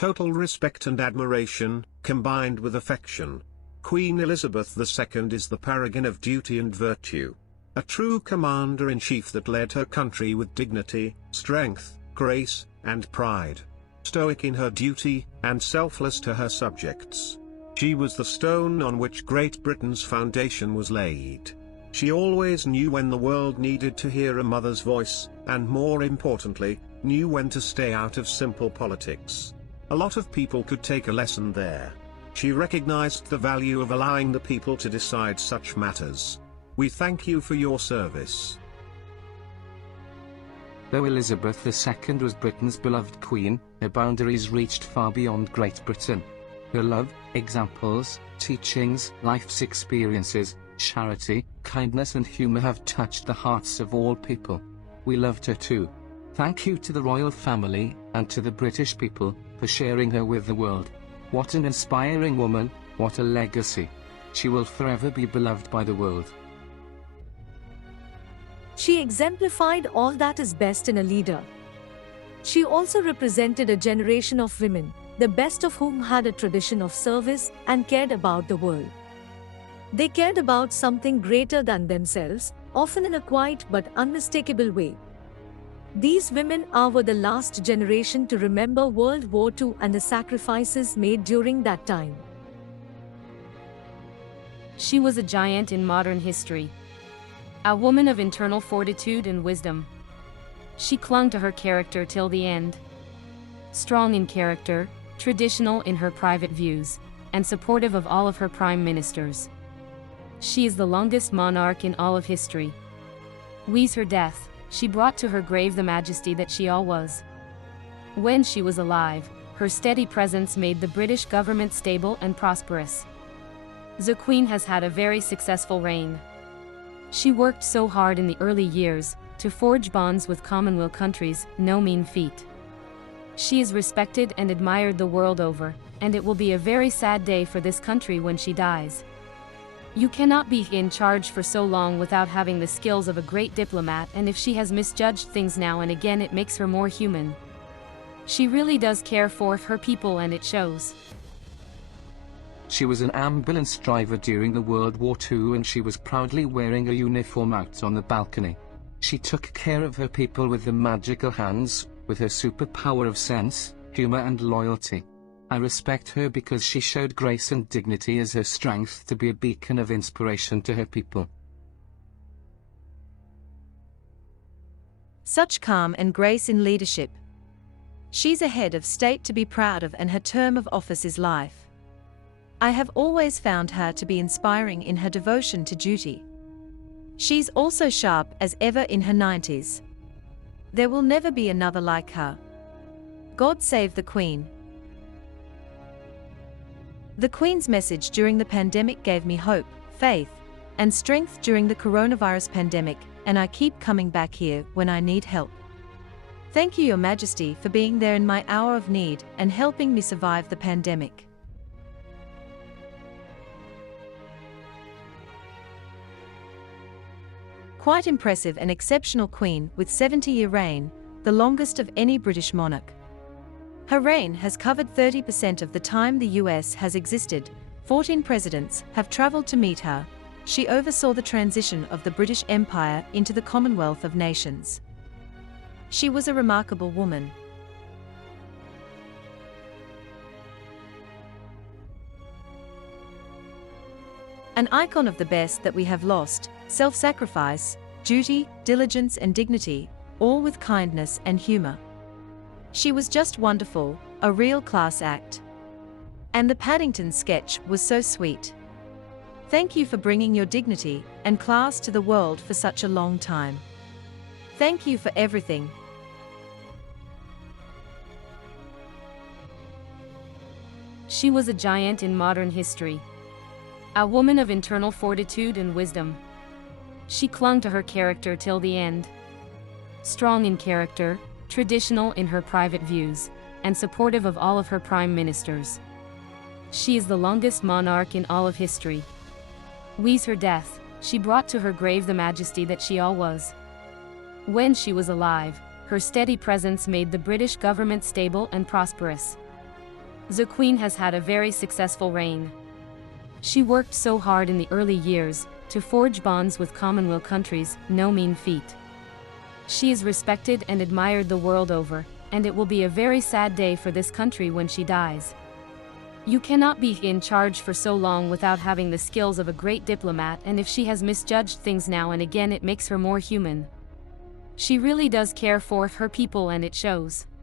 total respect and admiration, combined with affection. Queen Elizabeth II is the paragon of duty and virtue. A true commander-in-chief that led her country with dignity, strength, grace, and pride. Stoic in her duty, and selfless to her subjects. She was the stone on which Great Britain's foundation was laid. She always knew when the world needed to hear a mother's voice, and more importantly, knew when to stay out of simple politics. A lot of people could take a lesson there. She recognized the value of allowing the people to decide such matters. We thank you for your service. Though Elizabeth II was Britain's beloved queen, her boundaries reached far beyond Great Britain. Her love, examples, teachings, life's experiences, charity, kindness and humor have touched the hearts of all people. We loved her too. Thank you to the royal family, and to the British people, for sharing her with the world. What an inspiring woman, what a legacy. She will forever be beloved by the world. She exemplified all that is best in a leader. She also represented a generation of women, the best of whom had a tradition of service and cared about the world. They cared about something greater than themselves, often in a quiet but unmistakable way. These women were the last generation to remember World War II and the sacrifices made during that time. She was a giant in modern history. A woman of internal fortitude and wisdom. She clung to her character till the end. Strong in character, traditional in her private views, and supportive of all of her prime ministers. She is the longest monarch in all of history. With her death, she brought to her grave the majesty that she all was. When she was alive, her steady presence made the British government stable and prosperous. The Queen has had a very successful reign. She worked so hard in the early years, to forge bonds with Commonwealth countries, no mean feat. She is respected and admired the world over, and it will be a very sad day for this country when she dies. You cannot be in charge for so long without having the skills of a great diplomat, and if she has misjudged things now and again, it makes her more human. She really does care for her people, and it shows. She was an ambulance driver during the World War II, and she was proudly wearing a uniform out on the balcony. She took care of her people with the magical hands, with her superpower of sense, humor and loyalty. I respect her because she showed grace and dignity as her strength to be a beacon of inspiration to her people. Such calm and grace in leadership. She's a head of state to be proud of, and her term of office is life. I have always found her to be inspiring in her devotion to duty. She's also sharp as ever in her 90s. There will never be another like her. God save the Queen. The Queen's message during the pandemic gave me hope, faith, and strength during the coronavirus pandemic, and I keep coming back here when I need help. Thank you, Your Majesty, for being there in my hour of need and helping me survive the pandemic. Quite impressive and exceptional Queen with 70-year reign, the longest of any British monarch. Her reign has covered 30% of the time the US has existed. 14 presidents have traveled to meet her. She oversaw the transition of the British Empire into the Commonwealth of Nations. She was a remarkable woman. An icon of the best that we have lost, self-sacrifice, duty, diligence and dignity, all with kindness and humor. She was just wonderful, a real class act. And the Paddington sketch was so sweet. Thank you for bringing your dignity and class to the world for such a long time. Thank you for everything. She was a giant in modern history. A woman of internal fortitude and wisdom. She clung to her character till the end. Strong in character, traditional in her private views, and supportive of all of her prime ministers. She is the longest monarch in all of history. With her death, she brought to her grave the majesty that she all was. When she was alive, her steady presence made the British government stable and prosperous. The Queen has had a very successful reign. She worked so hard in the early years to forge bonds with Commonwealth countries, no mean feat. She is respected and admired the world over, and it will be a very sad day for this country when she dies. You cannot be in charge for so long without having the skills of a great diplomat, and if she has misjudged things now and again, it makes her more human. She really does care for her people, and it shows.